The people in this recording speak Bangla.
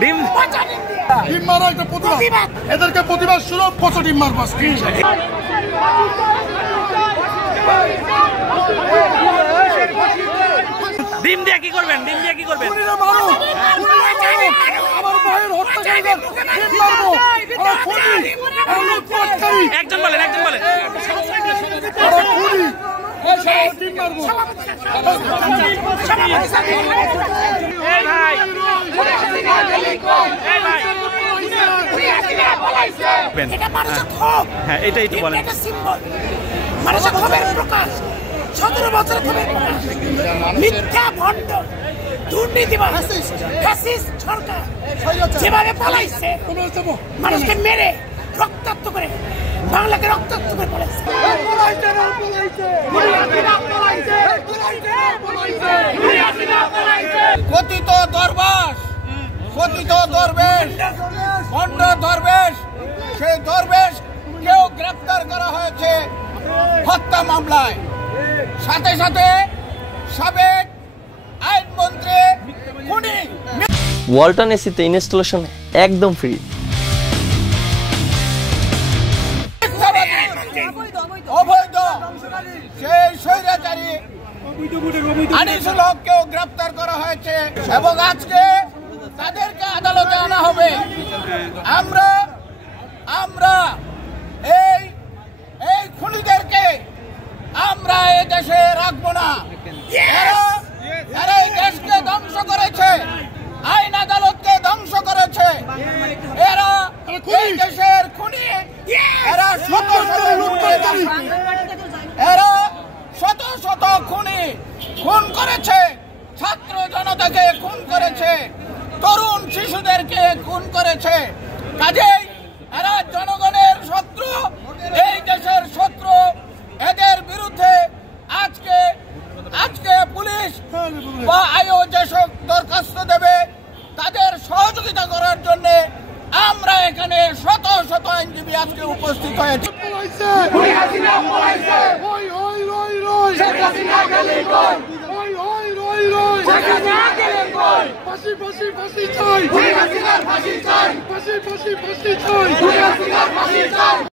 ডিম মারা একটা প্রতিবাদ, এদেরকে প্রতিবাদ শুরু, পচা ডিম মারবো। ডিম দিয়ে কি করবেন? ডিম দিয়ে কি করবেন? আমার ভাইয়ের হত্যাকারীদের ডিম মারবো। একজন বলেন, একজন বলেন। ডিম মারবো। হ্যাঁ, এটাই তো বলেন। 17 বছর মিথ্যা ভণ্ড দুর্নীতিবাদ ফ্যাসিস্ট সরকার যেভাবে পালাইছে, মানুষকে মেরে রক্তাক্ত করে, বাংলাকে রক্তাক্ত করে পালাইছে। কথিত দরবাস, কথিত দরবেশ, ভণ্ড দরবেশ, সেই দরবেশ কেউ গ্রেফতার করা হয়েছে হত্যা মামলায়। সাথে সাথে সাবেক আইনমন্ত্রী খুনি। ওয়ালটন এসিতে ইনস্টলেশন একদম ফ্রি। অবৈধ সেই স্বৈরাচারী আনিসুল হককেও গ্রেফতার করা হয়েছে এবং আজকে তাদেরকে আদালতে আনা হবে। আমরা আমরা এই খুনিদেরকে আমরা এই দেশে রাখবো না। এরা এই দেশকে ধ্বংস করেছে, আইন আদালতকে ধ্বংস করেছে। এরা এই দেশের খুনি, এরা শত শত খুনি খুন করেছে, ছাত্র জনতাকে খুন করেছে, তরুণ শিশুদেরকে খুন করেছে। কাজেই এরা জনগণের শত্রু, এই দেশের শত্রু। এদের বিরুদ্ধে আজকে পুলিশ বা আইও যেসব দরখাস্ত দেবে তাদের সহযোগিতা করার জন্য আমরা এখানে শত শত আইনজীবী আজকে উপস্থিত হয়েছি। ফাঁসি চাই।